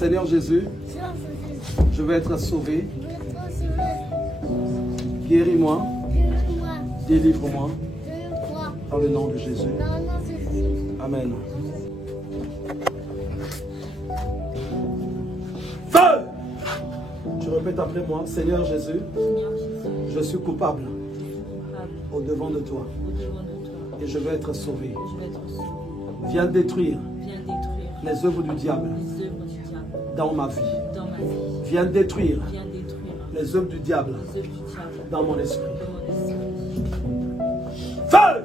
Seigneur Jésus, je veux être sauvé. Guéris-moi. Délivre-moi. Dans le nom de Jésus. Amen. Feu! Je répète après moi. Seigneur Jésus, je suis coupable au devant de toi. Et je veux être sauvé. Viens détruire les œuvres du diable dans ma vie. Viens détruire les œuvres du diable dans mon esprit. Feu!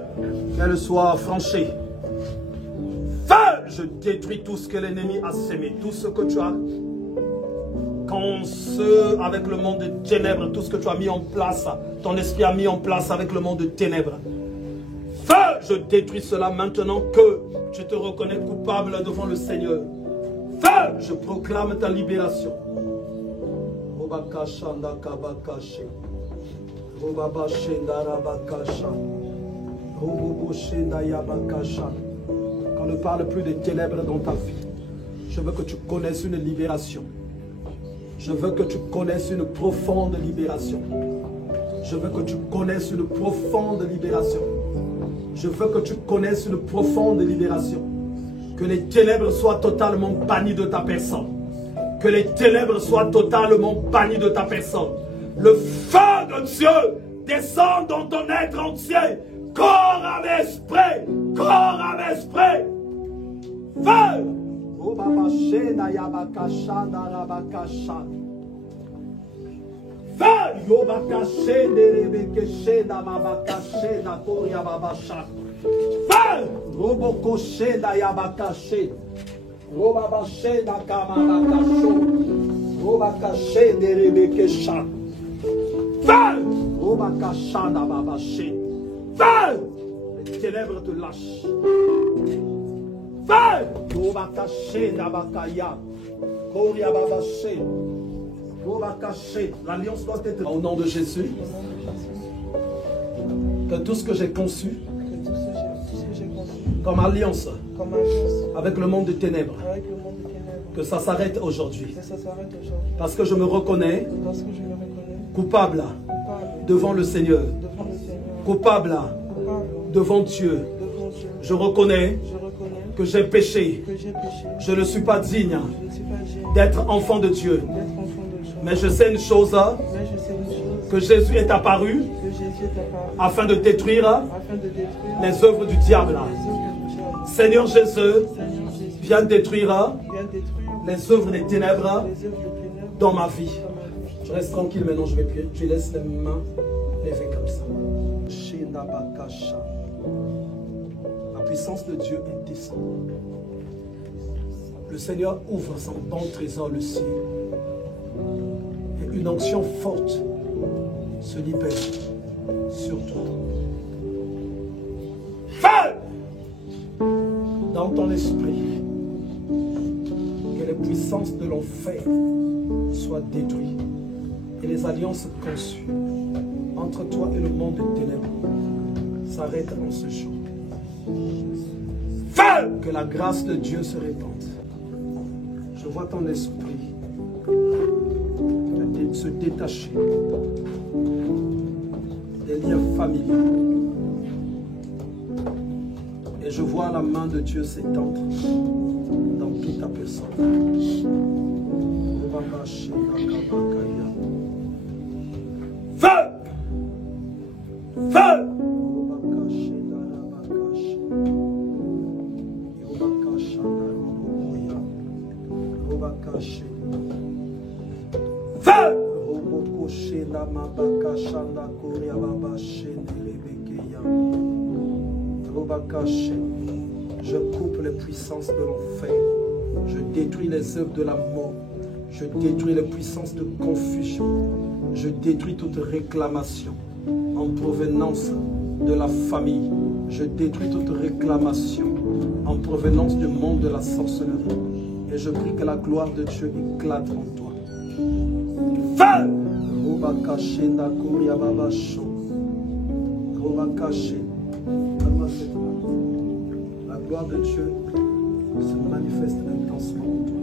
Qu'elle soit franchie. Feu! Je détruis tout ce que l'ennemi a sémé, tout ce que tu as conçu avec le monde de ténèbres, tout ce que tu as mis en place, ton esprit a mis en place avec le monde de ténèbres. Feu! Je détruis cela maintenant que tu te reconnais coupable devant le Seigneur. Feu! Je proclame ta libération. Qu'on ne parle plus de ténèbres dans ta vie. Je veux que tu connaisses une libération. Je veux que tu connaisses une profonde libération. Je veux que tu connaisses une profonde libération. Je veux que tu connaisses une profonde libération. Que les ténèbres soient totalement bannies de ta personne. Que les ténèbres soient totalement bannies de ta personne. Le feu de Dieu descend dans ton être entier. Corps, âme, esprit. Corps, âme, esprit. Feu! Robokosheda yabakashe. Robabasheda kamabakasho. Robakashede rebekesha. Feu! Robakashada babashe. Feu! Les ténèbres te lâchent. Feu! Robakasheda bakaya. Koria babashe. Robakashe. L'alliance doit être au nom de Jésus. Que tout ce que j'ai conçu comme alliance avec le monde des ténèbres, que ça s'arrête aujourd'hui. Parce que je me reconnais coupable devant le Seigneur, coupable devant Dieu. Je reconnais que j'ai péché. Je ne suis pas digne d'être enfant de Dieu. Mais je sais une chose, que Jésus est apparu afin de détruire les œuvres du diable. Seigneur Jésus, viens détruire les œuvres des ténèbres dans ma vie. Je reste tranquille maintenant, je vais prier. Tu laisses les mains levées comme ça. La puissance de Dieu est descendue. Le Seigneur ouvre son bon trésor, le ciel. Et une onction forte se libère sur toi. Feu! Dans ton esprit, que les puissances de l'enfer soient détruites et les alliances conçues entre toi et le monde des ténèbres s'arrêtent en ce jour. Feu! Que la grâce de Dieu se répande. Je vois ton esprit se détacher des liens familiaux. Et je vois la main de Dieu s'étendre dans toute ta personne. Feu! Feu! Feu! Je coupe les puissances de l'enfer. Je détruis les œuvres de la mort. Je détruis les puissances de confusion. Je détruis toute réclamation en provenance de la famille. Je détruis toute réclamation en provenance du monde de la sorcellerie. Et je prie que la gloire de Dieu éclate en toi. Feu! La gloire de Dieu se manifeste intensement en toi.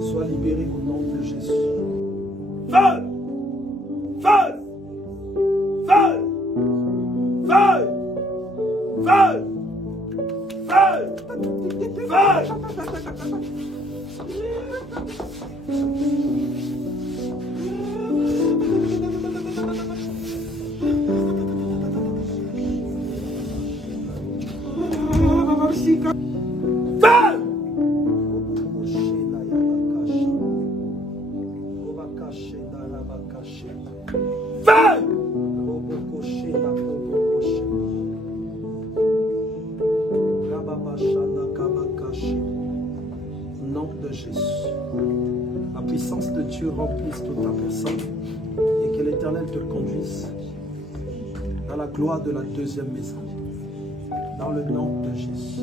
Sois libéré au nom de Jésus. Feu! Feu! Feu! Feu! Feu! Feu! La puissance de Dieu remplisse toute ta personne et que l'Éternel te conduise dans la gloire de la deuxième maison. Dans le nom de Jésus.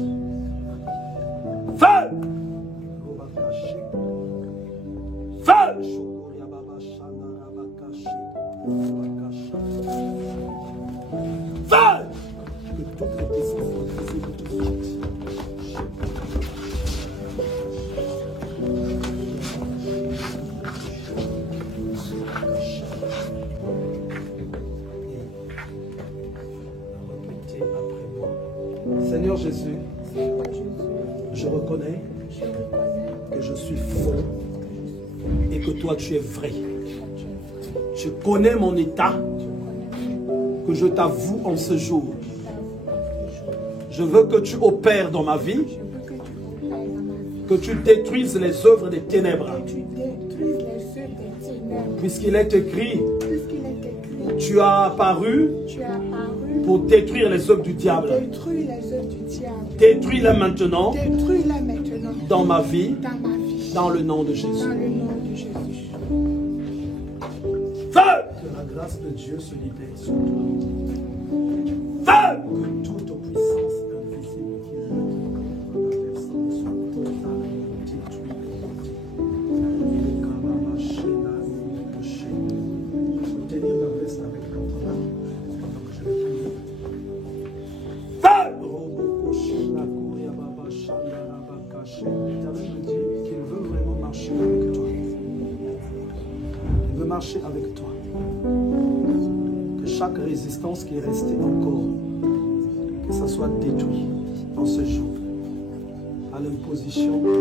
Feu! Feu! Feu! Que toutes les puissances soient brisées de tout suite. Seigneur Jésus, je reconnais que je suis faux et que toi tu es vrai. Je connais mon état que je t'avoue en ce jour. Je veux que tu opères dans ma vie, que tu détruises les œuvres des ténèbres. Puisqu'il est écrit, tu as apparu pour détruire les œuvres du diable. Détruis-les maintenant dans ma vie, dans le nom de Jésus. Feu! Que la grâce de Dieu se libère sur toi. Feu! Que toute puissance invisible qui lutte contre ta personne soit totalement détruite. Je peux tenir ma veste avec l'autre main pendant que je vais prier. Feu! L'Éternel me dit qu'il veut vraiment marcher avec toi. Il veut marcher avec toi. Que chaque résistance qui est restée encore, que ça soit détruit en ce jour, à l'imposition de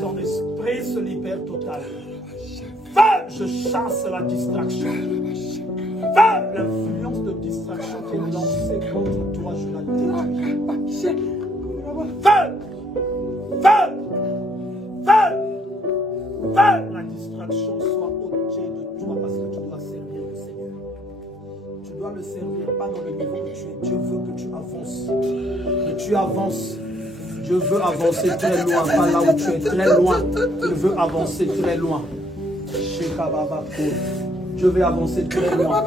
ton esprit se libère totalement. Je chasse la distraction. L'influence de distraction qui est lancée contre toi, je la détruis. La distraction soit ôtée de toi parce que tu dois servir le Seigneur. Tu dois le servir pas dans le niveau que tu es. Dieu veut que tu avances. Que tu avances. Dieu veut avancer très loin, pas là où tu es, très loin. Il veut avancer très loin. Je vais avancer très loin.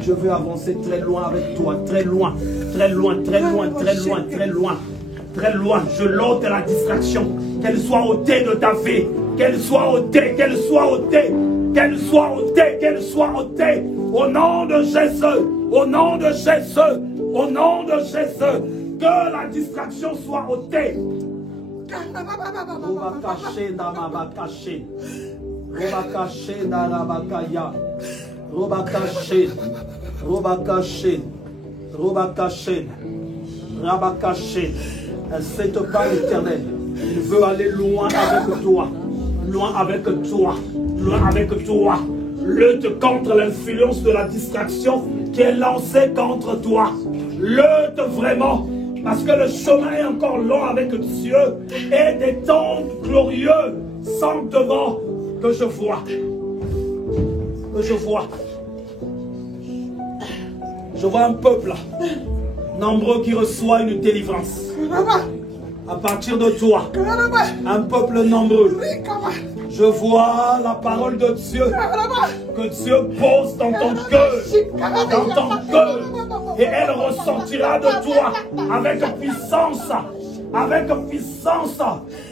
Je vais avancer très loin avec toi. Très loin. Très loin, très loin, très loin, très loin. Très loin. Je l'ôte la distraction. Qu'elle soit ôtée de ta vie. Qu'elle soit ôtée, qu'elle soit ôtée. Qu'elle soit ôtée, qu'elle soit ôtée. Au nom de Jésus. Au nom de Jésus. Au nom de Jésus. Que la distraction soit ôtée. Robakaché na rabakaya. Robakaché. Robakaché. Robakaché. Rabakaché. Incite pas l'Éternel. Il veut aller loin avec toi. Loin avec toi. Loin avec toi. Lutte contre l'influence de la distraction qui est lancée contre toi. Lutte vraiment Parce que le chemin est encore long avec Dieu et des temps glorieux sont devant que je vois. Que je vois. Je vois un peuple nombreux qui reçoit une délivrance. À partir de toi, un peuple nombreux. Je vois la parole de Dieu que Dieu pose dans ton cœur, et elle ressentira de toi avec puissance,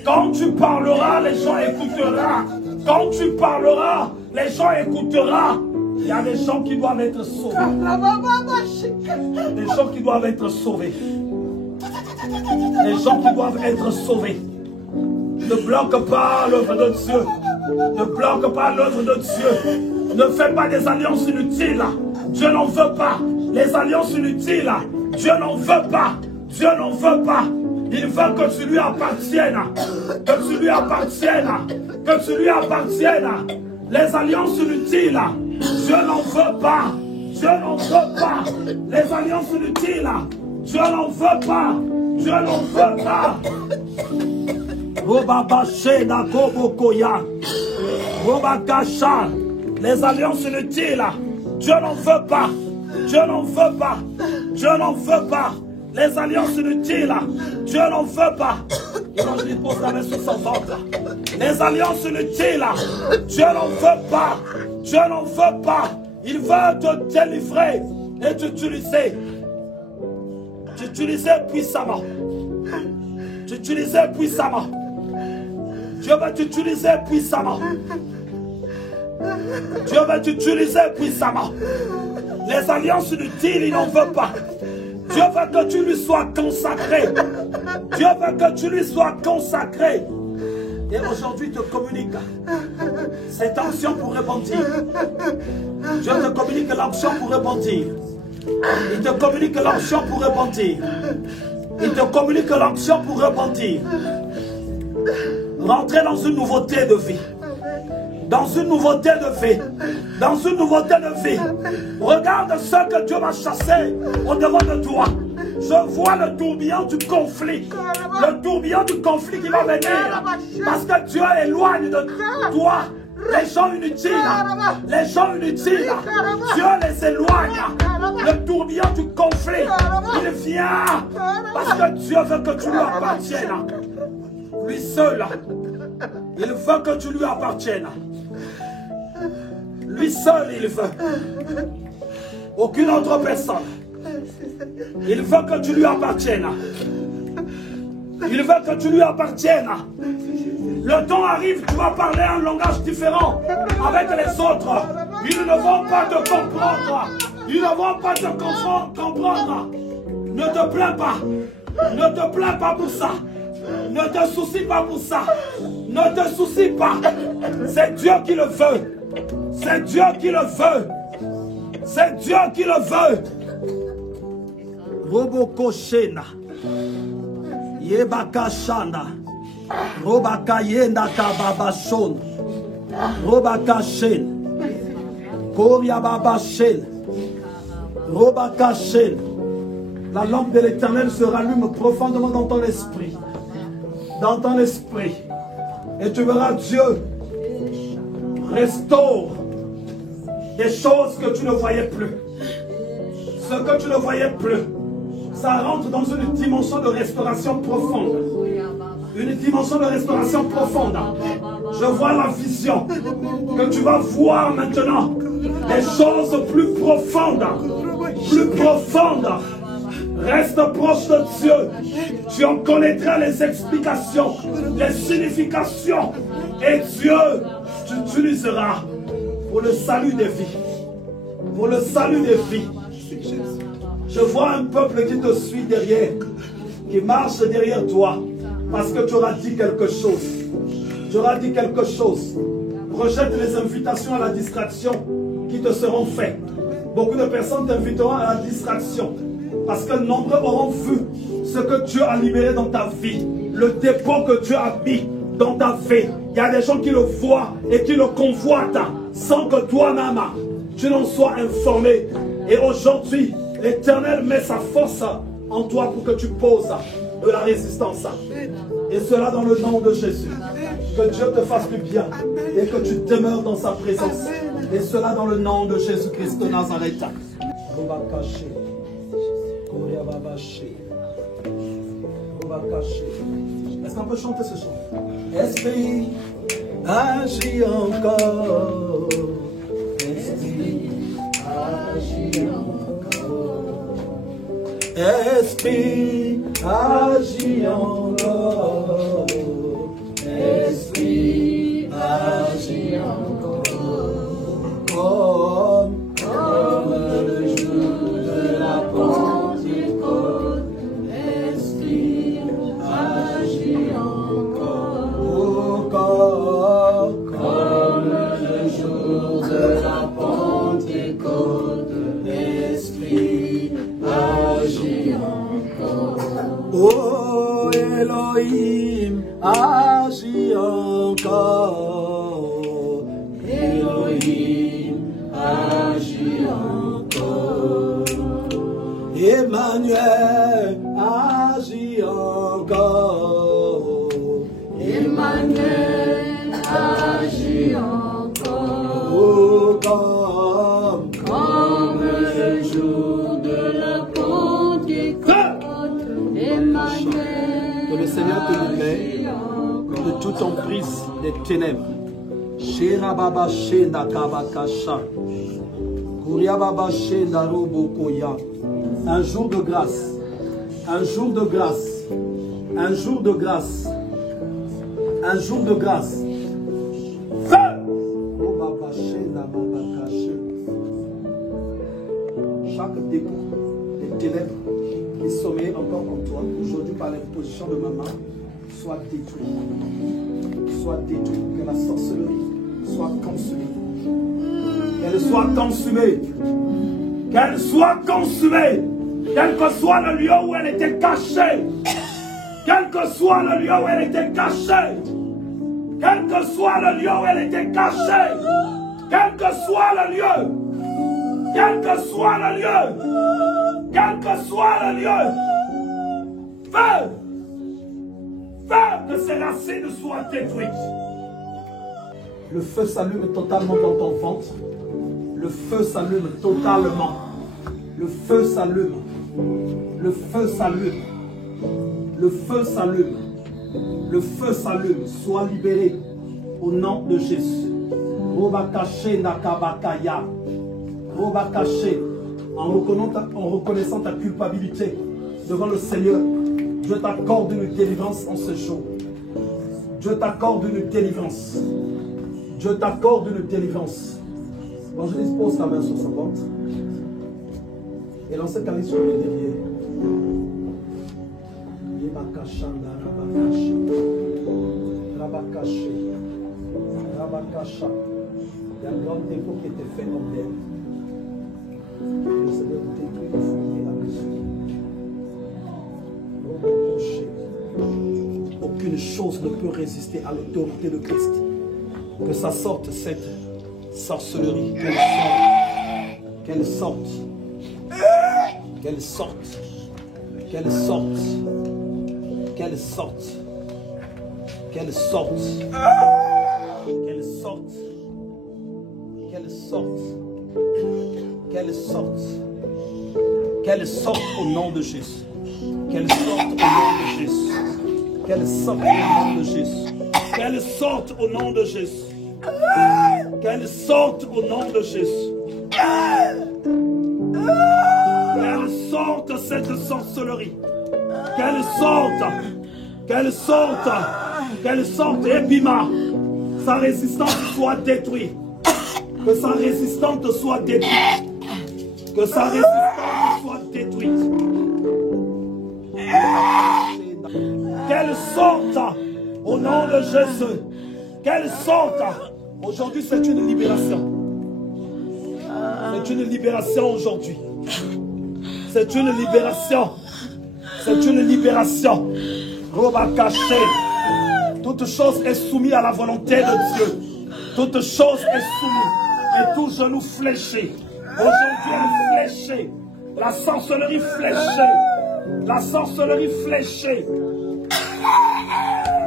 Quand tu parleras, les gens écouteront. Quand tu parleras, les gens écouteront. Il y a des gens qui doivent être sauvés. Des gens qui doivent être sauvés. Des gens qui doivent être sauvés. Ne bloque pas l'œuvre de Dieu. Ne bloque pas l'œuvre de Dieu. Ne fais pas des alliances inutiles. Dieu n'en veut pas. Les alliances inutiles, Dieu n'en veut pas. Dieu n'en veut pas. Il veut que tu lui appartiennes. Que tu lui appartiennes. Que tu lui appartiennes. Les alliances inutiles, Dieu n'en veut pas. Dieu n'en veut pas. Les alliances inutiles, Dieu n'en veut pas. Dieu n'en veut pas. Les alliances inutiles, Dieu n'en veut pas. Dieu n'en veut pas. Dieu n'en veut pas. Les alliances inutiles, Dieu n'en veut pas. Il pose la main sur son ventre. Les alliances inutiles, Dieu n'en veut pas. Dieu n'en veut pas. Il veut te délivrer et t'utiliser. T'utiliser puissamment. T'utiliser puissamment. Dieu va t'utiliser puissamment. Dieu va t'utiliser puissamment. Les alliances inutiles, il n'en veut pas. Dieu veut que tu lui sois consacré. Dieu veut que tu lui sois consacré. Et aujourd'hui, te communique cette onction pour repentir. Dieu te communique l'onction pour repentir. Il te communique l'onction pour repentir. Il te communique l'onction pour repentir. Rentrer dans une nouveauté de vie. Dans une nouveauté de vie. Dans une nouveauté de vie. Regarde ce que Dieu va chasser au-devant de toi. Je vois le tourbillon du conflit. Le tourbillon du conflit qui va venir. Parce que Dieu éloigne de toi les gens inutiles. Les gens inutiles. Dieu les éloigne. Le tourbillon du conflit. Il vient. Parce que Dieu veut que tu lui appartiennes. Lui seul. Il veut que tu lui appartiennes. Lui seul, il veut. Aucune autre personne. Il veut que tu lui appartiennes. Il veut que tu lui appartiennes. Le temps arrive, tu vas parler un langage différent avec les autres. Ils ne vont pas te comprendre. Ils ne vont pas te comprendre. Ne te plains pas. Ne te plains pas pour ça. Ne te soucie pas pour ça. Ne te soucie pas. C'est Dieu qui le veut. C'est Dieu qui le veut. C'est Dieu qui le veut. Roboko Shena. Yebaka Shanda. Robaka Yenda Kababashon. Robaka Shen. Koria Baba Shen. Robaka Shen. La lampe de l'Éternel se rallume profondément dans ton esprit. Dans ton esprit. Et tu verras Dieu restaure des choses que tu ne voyais plus. Ce que tu ne voyais plus. Ça rentre dans une dimension de restauration profonde. Une dimension de restauration profonde. Je vois la vision que tu vas voir maintenant. Des choses plus profondes. Plus profondes. Reste proche de Dieu. Tu en connaîtras les explications, les significations. Et Dieu t'utilisera pour le salut des vies. Pour le salut des vies. Je vois un peuple qui te suit derrière, qui marche derrière toi, parce que tu auras dit quelque chose. Tu auras dit quelque chose. Rejette les invitations à la distraction qui te seront faites. Beaucoup de personnes t'inviteront à la distraction, parce que nombreux auront vu ce que Dieu a libéré dans ta vie, le dépôt que Dieu a mis dans ta vie. Il y a des gens qui le voient et qui le convoitent, sans que toi-même, tu n'en sois informé. Et aujourd'hui, l'Éternel met sa force en toi pour que tu poses de la résistance. Et cela dans le nom de Jésus. Que Dieu te fasse du bien et que tu demeures dans sa présence. Et cela dans le nom de Jésus-Christ de Nazareth. Est-ce qu'on peut chanter ce chant? Esprit, agis encore. Esprit, agis encore. Esprit, agis encore. Esprit, agis encore. Comme le jour de la Pentecôte. Esprit, agis encore. Comme le jour de la Pentecôte. Esprit, agis encore. Oh Elohim, agis encore. Elohim, agis encore. Emmanuel, agis encore. Emmanuel, agis encore. Oh, comme le jour de la Pentecôte. Emmanuel, que le Seigneur te libère de toute emprise des ténèbres. Shirababa Shenda Kabakasha. Kuriababa Shenda Robokoya. Un jour de grâce. Un jour de grâce. Un jour de grâce. Un jour de grâce. Feu! Chaque dépôt des ténèbres qui sommeille encore en toi, aujourd'hui par l'imposition de ma main, soit détruit. Soit détruit. Que la sorcellerie soit consumée. Qu'elle soit consumée. Qu'elle soit consumée. Quel que soit le lieu où elle était cachée. Quel que soit le lieu où elle était cachée. Quel que soit le lieu où elle était cachée. Quel que soit le lieu. Quel que soit le lieu. Quel que soit le lieu. Feu. Feu que ces racines soient détruites. Le feu s'allume totalement dans ton ventre. Le feu s'allume totalement. Le feu s'allume. Le feu s'allume. Le feu s'allume. Le feu s'allume. Sois libéré au nom de Jésus. Robakaché Nakabakaya. Robakaché. En reconnaissant ta culpabilité devant le Seigneur, Dieu t'accorde une délivrance en ce jour. Dieu t'accorde une délivrance. Dieu t'accorde une délivrance. Quand je dispose ta main sur son ventre et lancez ta main sur le derrière. Il y a un grand dépôt qui était fait en terre. Le Seigneur vous détruit le foyer à mesure. Aucune chose ne peut résister à l'autorité de Christ. Que ça sorte cette sorcellerie. Qu'elle sorte. Qu'elle sorte. Qu'elle sorte. Qu'elle sorte. Qu'elle sorte. Qu'elle sorte. Qu'elle sorte. Qu'elle sorte. Qu'elle sorte au nom de Jésus. Qu'elle sorte au nom de Jésus. Qu'elle sorte au nom de Jésus. Qu'elle sorte au nom de Jésus. Qu'elle sorte au nom de Jésus. Qu'elle sorte cette sorcellerie. Qu'elle sorte. Qu'elle sorte. Qu'elle sorte. Et Bima, sa résistance soit détruite. Que sa résistance soit détruite. Que sa résistance soit détruite. Qu'elle sorte au nom de Jésus. Qu'elle sorte. Aujourd'hui, c'est une libération. C'est une libération aujourd'hui. C'est une libération. C'est une libération. Roba caché. Toute chose est soumise à la volonté de Dieu. Toute chose est soumise. Et tout genou fléché. Aujourd'hui, elle est fléchée. La sorcellerie fléchée. La sorcellerie fléchée.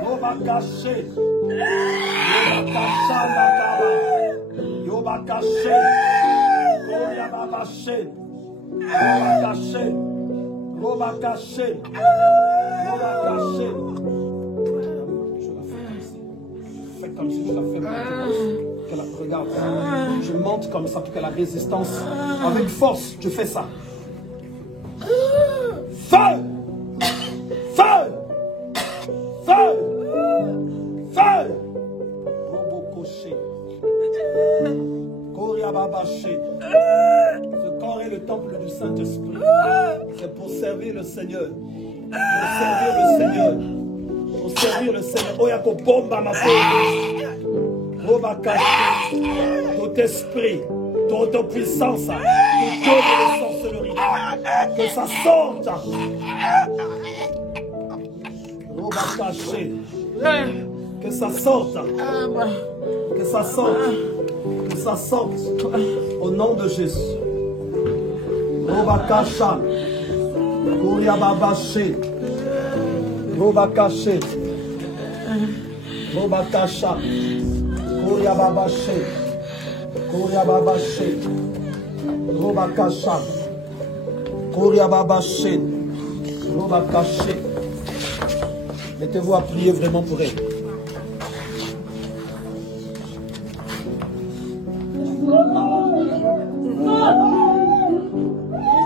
Yoba caché. Yoba caché la kaba. Yoba caché. Yoba caché. Yoba caché. Yoba caché. Yoba caché. Je la fais comme ça. Fais comme si je la fais comme ça. Regarde. Je monte comme ça pour que la résistance. Avec force, je fais ça. Feu! Feu! Feu! Feu! Robo coché. Koriababaché. Ce corps est le temple du Saint-Esprit. C'est pour servir le Seigneur. Pour servir le Seigneur. Pour servir le Seigneur. Oyako bomba ma paix. Roba caché. Tout esprit. Toute puissance. Toute œuvre de sorcellerie. Que ça sorte. Roba caché. Que ça sorte. Que ça sorte. Que ça sorte. Au nom de Jésus. Roba cacha. Kouria babaché. Roba caché. Roba cacha. Kouria babaché. Kouria babaché. Roba cacha. Kouria babaché. Roba caché. Mettez-vous à prier vraiment pour elle.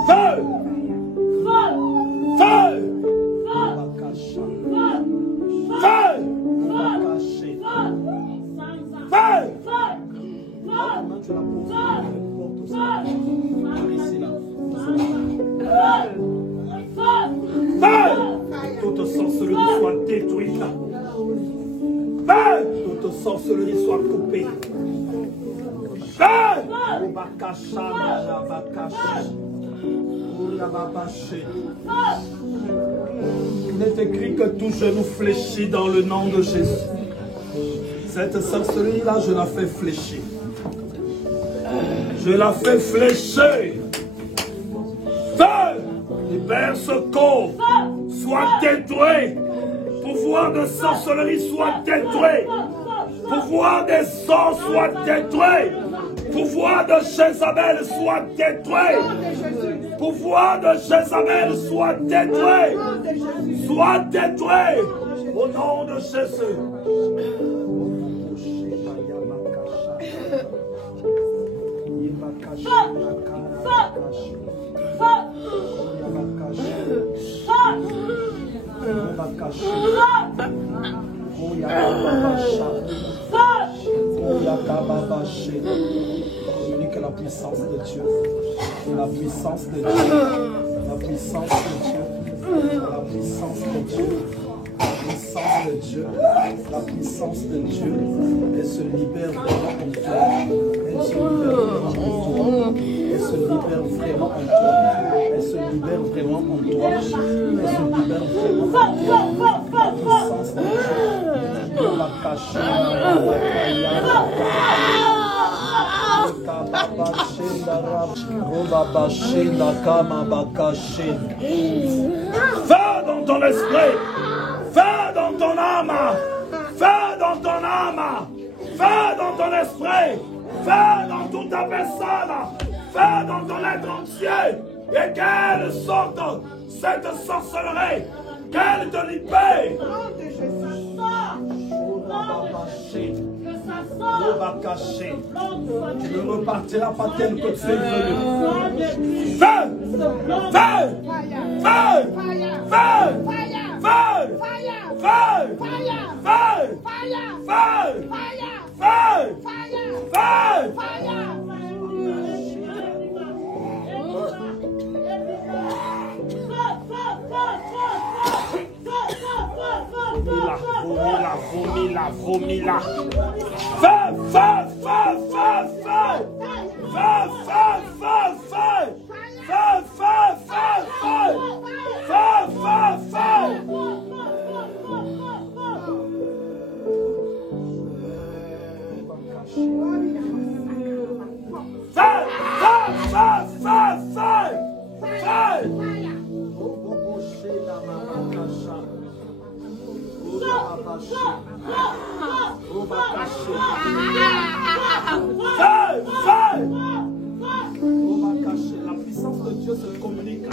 Feu! Feu! Feu! Toute sorcellerie soit détruite. Toute sorcellerie soit coupée. Il est écrit que tout genou fléchit dans le nom de Jésus. Cette sorcellerie-là, je la fais fléchir. Je la fais fléchir. Feu! Libère ce corps. Soit détruit. Pouvoir de sorcellerie soit détruit. Pouvoir des sorts soit détruit. Pouvoir de Jézabel soit détruit. Pouvoir de Jézabel soit détruit. Soit détruit. Au nom de Jésus. Je dis que la puissance de Dieu, la puissance de Dieu, la puissance de Dieu, la puissance de Dieu, la puissance de Dieu, la puissance de Dieu, elle se libère vraiment en toi. Elle se libère vraiment en toi. Elle se libère vraiment en toi. Elle se libère vraiment en toi. Elle se libère vraiment en toi. La puissance de Dieu. La cache. Feu dans ton esprit. Feu dans ton âme. Feu dans ton âme. Feu dans ton esprit. Feu dans toute ta personne. Feu dans ton être entier. Et qu'elle sorte cette sorcellerie. Qu'elle te libère. On va cacher. Tu ne repartiras pas tel que tu es venu. Feu! Feu! Feu! Feu! Feu! Feu! Feu! Feu! Feu! Feu! Vomila. Feu, feu, feu, feu, feu. Feu, feu, feu, feu. Feu, feu, feu, feu. Feu, feu, feu. Feu, feu, feu, feu, feu. Feu. La puissance de Dieu se communique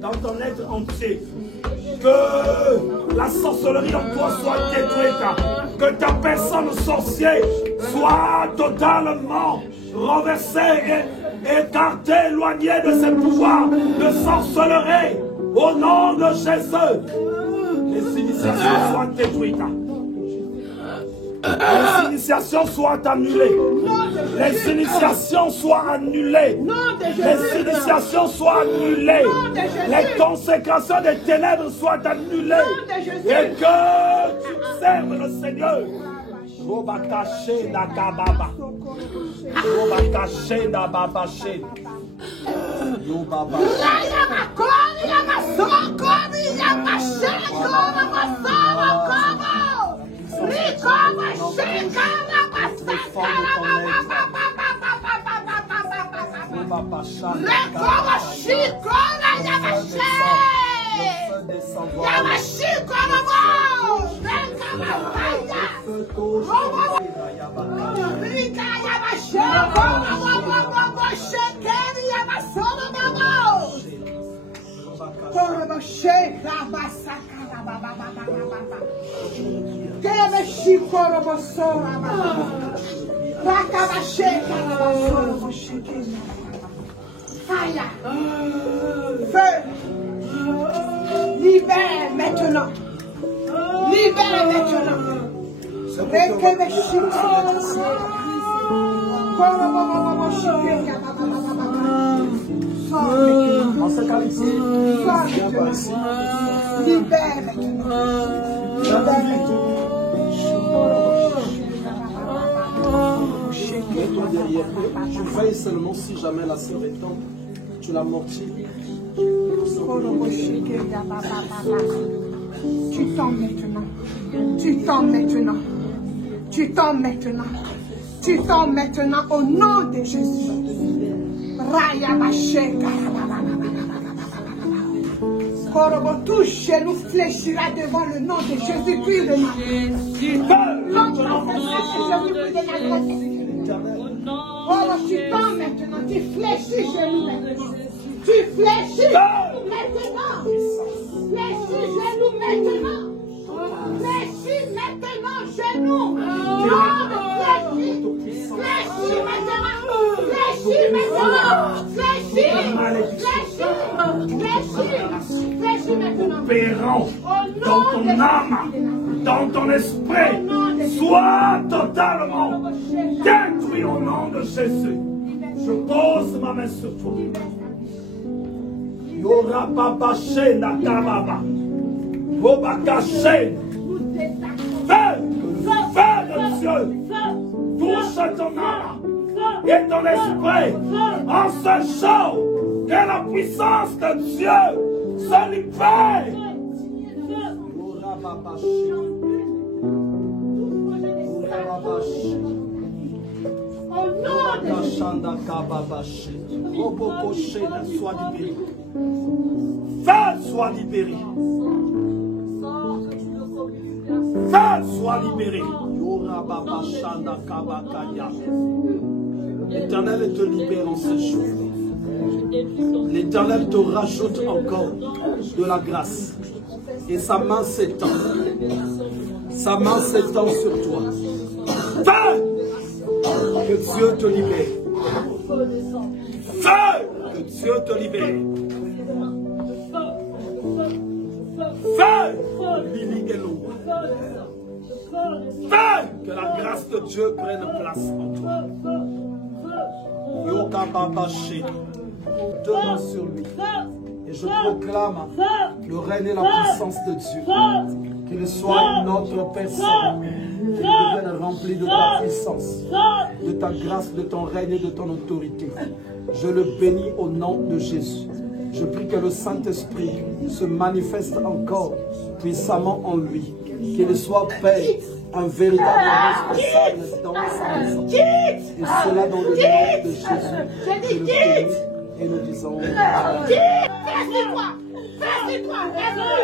dans ton être entier. Que la sorcellerie en toi soit détruite. Que ta personne sorcière soit totalement renversée et écartée, éloignée de ses pouvoirs de sorcellerie. Au nom de Jésus, les initiations soient détruites. Les initiations soient annulées. Les initiations soient annulées. Les initiations soient annulées. Les consécrations des ténèbres soient annulées. Et que tu serves le Seigneur. Libère maintenant. Libère maintenant. Mets-toi derrière eux. Tu veilles seulement si jamais la sœur est tendre. Tu la mortilles. Tu tombes maintenant. Tu tombes maintenant. Tu tombes maintenant. Tu tombes maintenant au nom de Jésus. Tout genou fléchira devant le nom de Jésus-Christ de Nazareth. Oh, tu tombes maintenant. Tu fléchis genou maintenant. Tu fléchis maintenant. Fléchis genou maintenant. Fléchis maintenant genou. Fléchis maintenant. Fléchis maintenant. Fléchis maintenant. Opérant dans ton âme, dans ton esprit, sois totalement détruit au nom de Jésus. Je pose ma main sur toi. Yora baba shena kababa. Obakache. Feu de Dieu. Touche ton âme et ton esprit en ce jour. Que la puissance de Dieu se libère. Feu soit libéré. Feu soit libéré. L'Éternel te libère en ce jour. L'Éternel te rajoute encore de la grâce. Et sa main s'étend. Sa main s'étend sur toi. Feu! Que Dieu te libère. Feu! Que Dieu te libère. Feu! Lili Elou. Feu! Que la grâce de Dieu prenne place en toi. Yoka Baba Shé. Deux mains sur lui. Et je proclame le règne et la puissance de Dieu. Qu'il soit une autre personne. Qu'il devienne rempli de ta puissance, de ta grâce, de ton règne et de ton autorité. Je le bénis au nom de Jésus. Je prie que le Saint-Esprit se manifeste encore puissamment en lui. Qu'il soit Père, un véritable responsable dans sa maison. Et cela dans le nom de Jésus. Je le bénis et nous disons Fais-toi, fais-toi,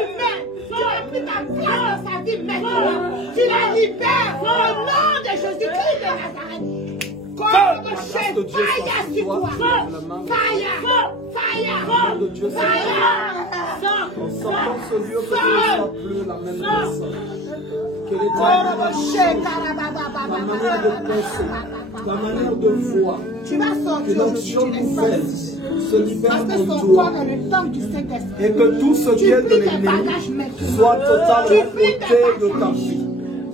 Tu n'as plus ta place dans sa vie maintenant. Tu la libères au nom de Jésus-Christ de Nazareth. Comme le chef, fire sur toi. Fire. De Dieu, en sortant ce lieu, que ce ne soit plus la même personne. Que l'Éternel, ta manière de penser, ta manière de voir, tu vas sortir l'onction nouvelle se libère parce que en son toi. corps est le temple du Saint-Esprit. Et que tout ce qui est de l'ennemi soit totalement ôté de ta vie.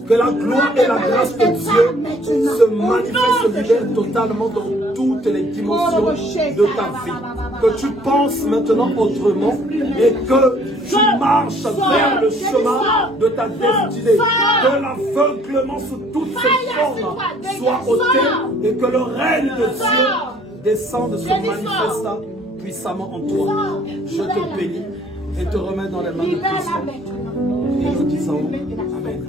Que la gloire et la grâce de Dieu se manifestent, se libèrent totalement dans toutes les dimensions de ta vie. Que tu penses maintenant autrement et que tu marches vers le chemin de ta destinée. Que l'aveuglement sous toutes ses formes soit ôté et que le règne de Dieu descende, se manifeste puissamment en toi. Je te bénis et te remets dans les mains de Christ. Et nous disons Amen.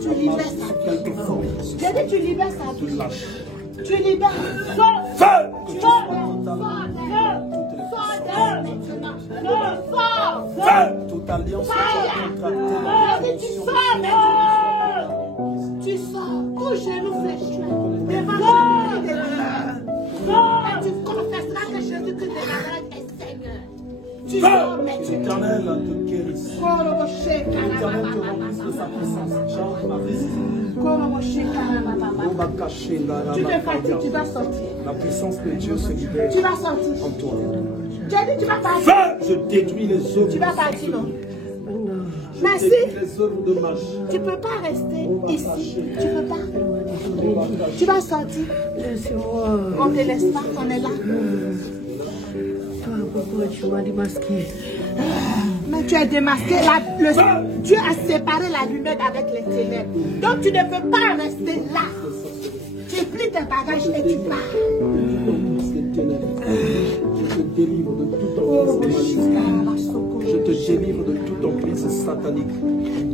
Tu libères sa vie. J'ai dit tu libères sa vie. Tu libères. Toute alliance que tu as contractée. Tu sors. Tout genou fléchit. Et tu confesseras que Jésus-Christ de Nazareth est Seigneur. Tu sors maintenant. L'Éternel te guérisse. L'Éternel te remplisse de sa puissance. Change ma vie. Tu te fatigues, tu vas sortir. La puissance de Dieu se libère Tu vas sortir. en toi. J'ai dit tu vas partir. Je détruis les œuvres. Tu vas partir, non? Je Merci. détruis les œuvres de magie. Tu ne peux pas rester ici. Tu ne peux pas. Tu vas sortir. On ne te laisse pas, on est là. Pourquoi tu m'as démasqué? Mais tu es démasqué. Dieu a séparé la lumière avec les ténèbres. Donc tu ne peux pas rester là. Tu plies tes bagages et tu pars. Je te délivre de tout emprise maléfique. Je te délivre de tout emprise satanique.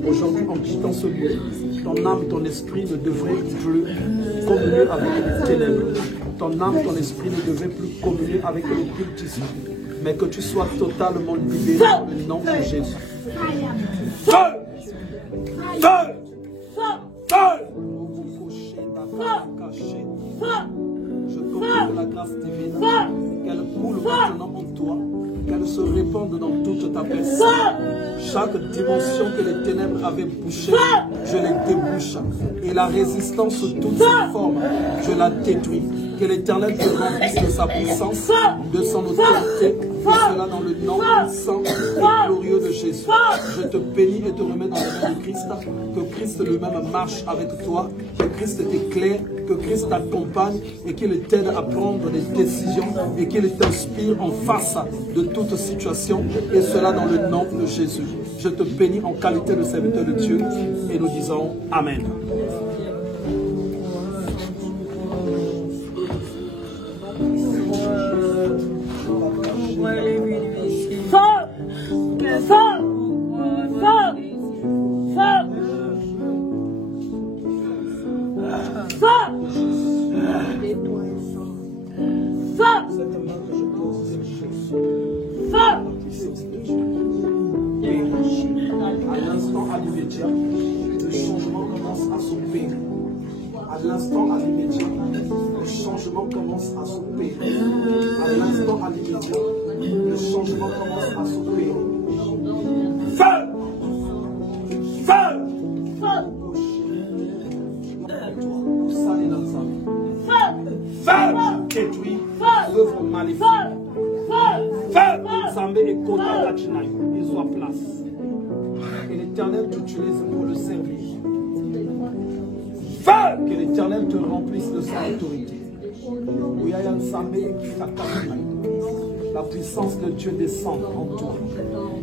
Aujourd'hui, en quittant ce lieu, ton âme, ton esprit ne devrait plus communier avec les ténèbres. Ton âme, ton esprit ne devrait plus communier avec l'occultisme. Mais que tu sois totalement libéré dans le nom de Jésus. Feu! Feu! Feu! Je commande la grâce divine qu'elle coule maintenant en toi, qu'elle se répande dans toute ta personne. Chaque dimension que les ténèbres avaient bouchée, je les débouche. Et la résistance sous toutes ses formes, je la détruis. Que l'Éternel te remplisse de sa puissance, de son autorité, et cela dans le nom puissant et glorieux de Jésus. Je te bénis et te remets dans les mains de Christ, que Christ lui-même marche avec toi, que Christ t'éclaire, que Christ t'accompagne et qu'il t'aide à prendre des décisions et qu'il t'inspire en face de toute situation, et cela dans le nom de Jésus. Je te bénis en qualité de serviteur de Dieu et nous disons Amen. À l'immédiat, le changement commence à s'opérer. À l'instant, à l'immédiat, le changement commence à s'opérer. À l'instant, à l'immédiat, le changement commence à s'opérer. Feu! Feu! Feu! Détruit l'œuvre maléfique. Feu! Zambé et Kota Lachinaï, ils ont place. Que l'Éternel t'utilise pour le servir. Feu! Que l'Éternel te remplisse de sa autorité. La puissance de Dieu descend en toi.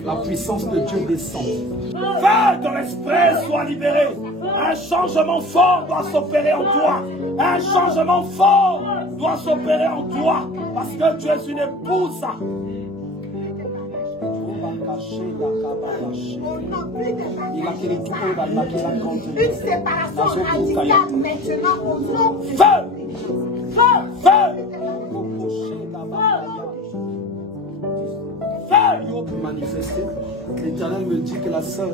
La puissance de Dieu descend. Feu! Ton esprit soit libéré. Un changement fort doit s'opérer en toi. Un changement fort doit s'opérer en toi. Parce que tu es une épouse. Une séparation radicale maintenant au nom de Feu! Feu! Manifester. L'Éternel me dit que la sœur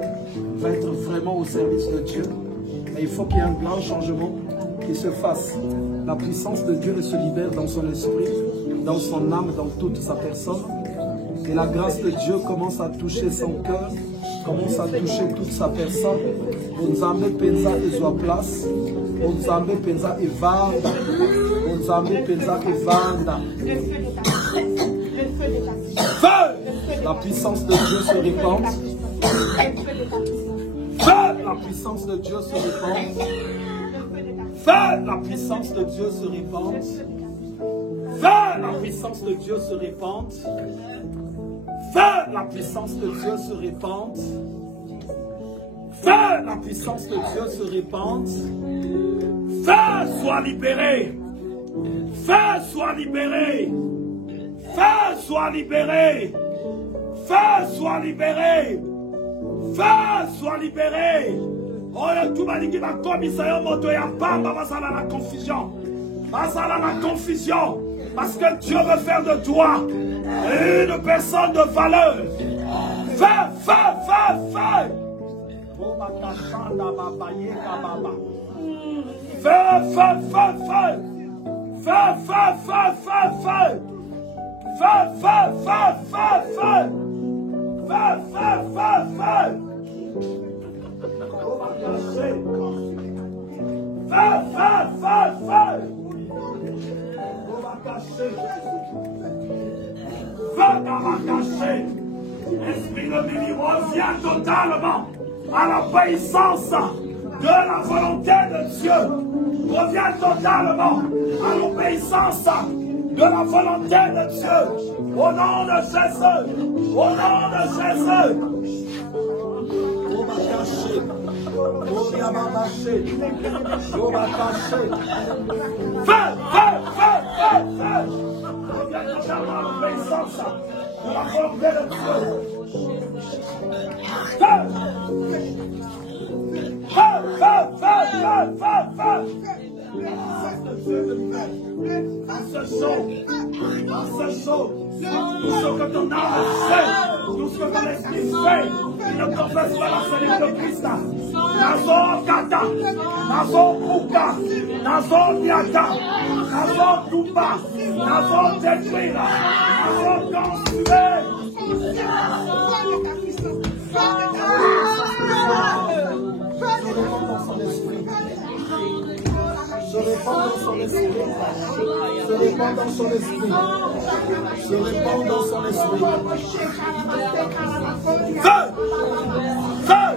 va être vraiment au service de Dieu. Mais il faut qu'il y ait un grand changement qui se fasse. La puissance de Dieu se libère dans son esprit, dans son âme, dans toute sa personne. Et la grâce de Dieu commence à toucher son cœur, commence à toucher toute sa personne. Onzambe penza ezwa place. Onzambe penza evanda. Onzambe penza evanda. Feu! La puissance de Dieu se répand. Feu! La puissance de Dieu se répand. Feu! La puissance de Dieu se répand. Feu! La puissance de Dieu se répand. Feu! La puissance de Dieu se répand. Feu! La puissance de Dieu se répand. Feu! Sois libéré. Feu! Sois libéré. Feu, sois libéré. Feu, sois libéré. Feu, sois libéré. Oh, tout le monde qui va commissaire moto ya bamba va à la confusion. Va à la confusion. Parce que Dieu veut faire de toi une personne de valeur. Feu, feu, feu, feu. Feu, feu, feu, feu. Feu, feu, feu, feu, feu. Feu, feu, feu, feu, feu. Feu, feu, feu, feu. Feu, feu, feu, feu. Feu dans ma cachée. Esprit de Béni, reviens totalement à l'obéissance de la volonté de Dieu. Reviens totalement à l'obéissance de la volonté de Dieu. Au nom de Jésus. Au nom de Jésus. Feu, feu, feu, feu, feu. Reviens totalement à l'obéissance de la volonté de Dieu. Feu. Feu, feu, feu, feu, feu. Dans ce jour, tout ce que ton âme fait, tout ce que ton esprit fait, il ne confesse pas la salut de Christ. Nazo Kata, Nazo Kuka, Nazo Niata, Nazo Tuba, Nazo détruire, Nazo construire. Se répand dans son esprit. Se répand dans son esprit. Se répand dans son esprit. Feu! Feu!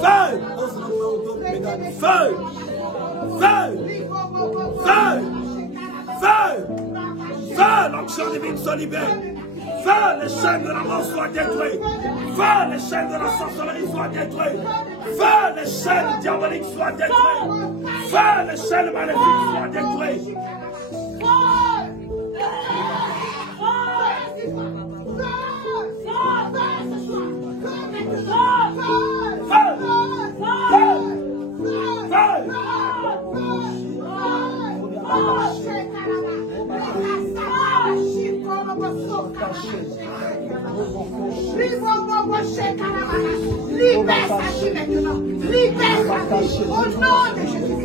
Feu! Feu! Feu! Feu! Feu! Feu! L'onction divine se libère. Feu! Les chaînes de la mort soient détruites. Feu! Les chaînes de la sorcellerie soient détruites. Feu! Les chaînes diaboliques soient détruites. Feu, les chaînes maléfiques soient détruites. Libère sa fille maintenant. Libère sa fille. Au nom de Jésus.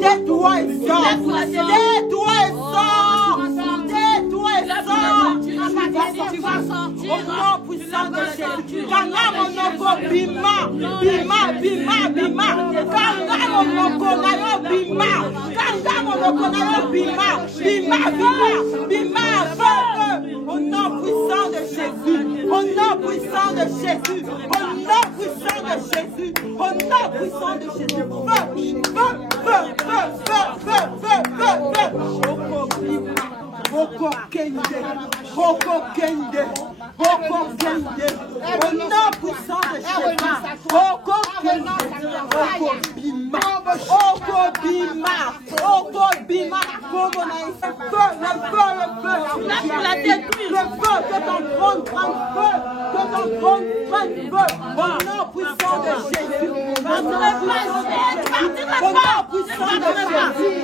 Tais-toi et sors. Tu vas sortir au nom puissant de Jésus. Kanga monoko bima, bima, bima, bima. Kanga monoko nayo bima. Kanga monoko nayo bima, bima, bima, bima. Au nom puissant de Jésus. Au nom puissant de Jésus. Au nom puissant de Jésus. Au nom puissant de Jésus. Boko Kende, Boko Kende, Boko Kende, au nom puissant de Jésus, Boko Kende, Boko Bima, Boko Bima, Boko Bima, Boko Naïs, le feu, que ton trône prenne feu, que ton trône prenne feu, au nom puissant de Jésus, au nom puissant de Jésus,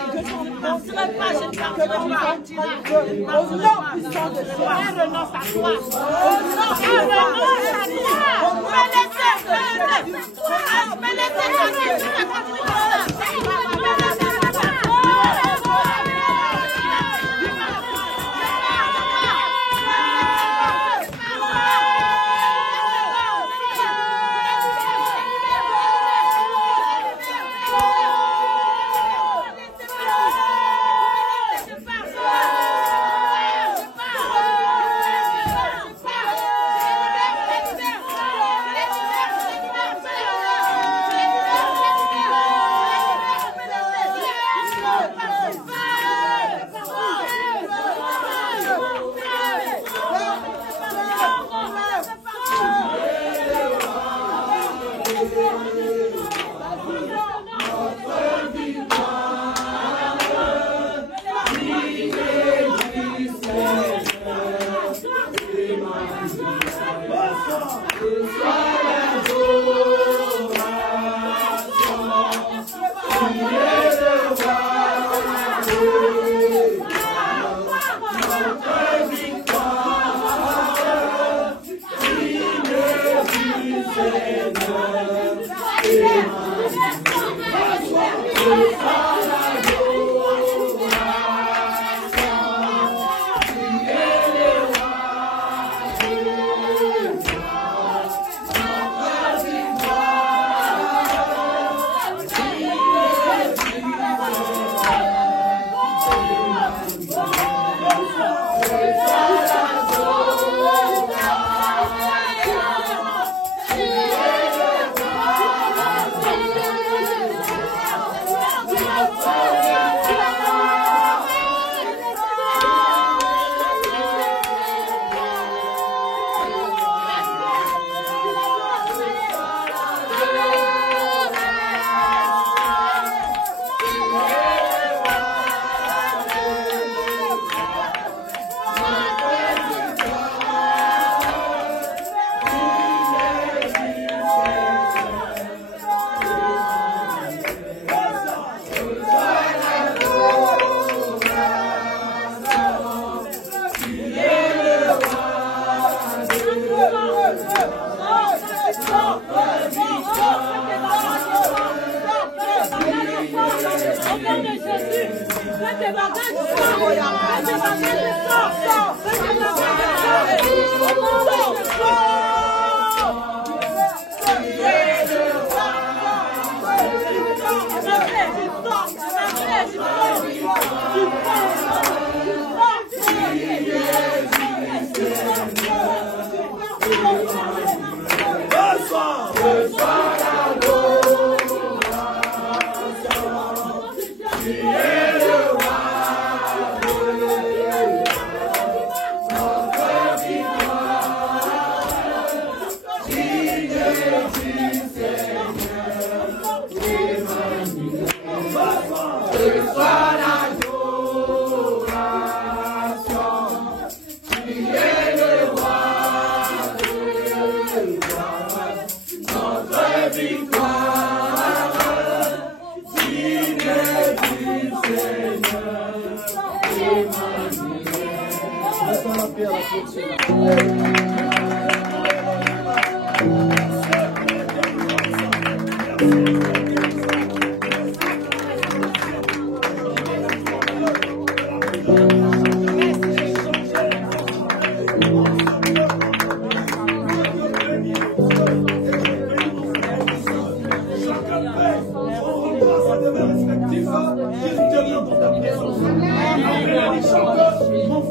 que ton trône au nom puissant de Jésus, renonce à toi. Au nom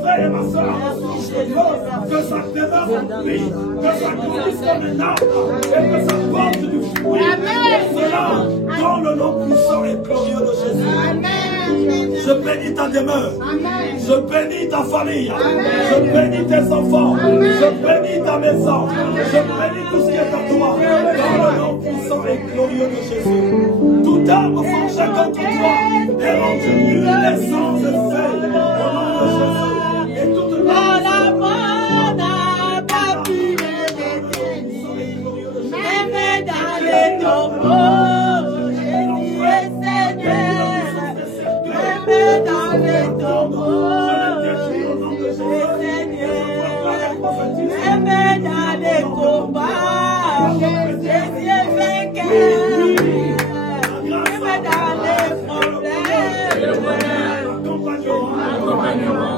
frère et ma soeur, que ça demeure en lui, que ça grandisse comme un arbre et que ça porte du fruit. Cela dans le nom puissant et glorieux de Jésus. Je bénis ta demeure. Je bénis ta famille. Je bénis tes enfants. Je bénis ta maison. Je bénis tout ce qui est à toi. Dans le nom puissant et glorieux de Jésus. Toute arme forgée contre toi est rendue nulle et sans effet. Au nom de Jésus. Et toute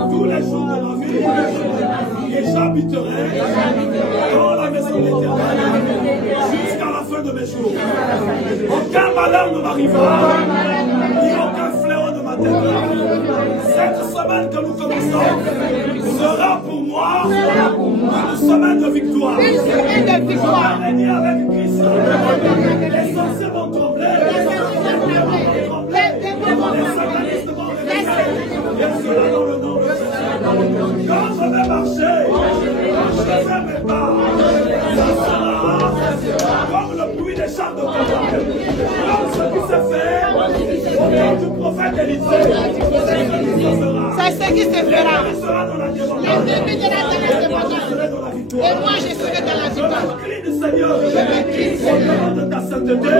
tous les jours de ma vie, et j'habiterai dans la maison de l'Éternel jusqu'à la fin de mes jours. Aucun malheur ne m'arrivera, ni aucun fléau ne m'atteindra. Cette semaine que nous commençons sera pour moi une semaine de victoire. Je vais régner avec Christ. Les sorciers vont trembler, les satanistes vont régner. Et cela dans le nom de Jésus. Quand je vais marcher, quand je vais faire mes pas, ça sera comme le bruit des chars de combat. Comme ce qui s'est fait au temps du prophète Élisée. C'est ce qui se fera. Il sera dans la débandade. Le début de la débandade. Et moi je serai dans la victoire. Je crie du Seigneur. Au nom de ta sainteté.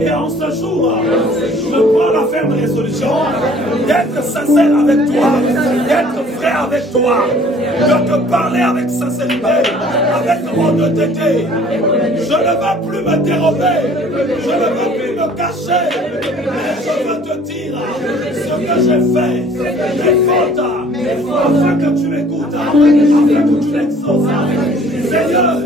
Et en ce jour, je prends la ferme résolution d'être sincère avec toi, d'être vrai avec toi, de te parler avec sincérité, avec honnêteté. Je ne veux plus me dérober, je ne veux plus me cacher, mais je veux te dire ce que j'ai fait, mes fautes, afin que tu m'écoutes, afin que tu l'exauces. Seigneur,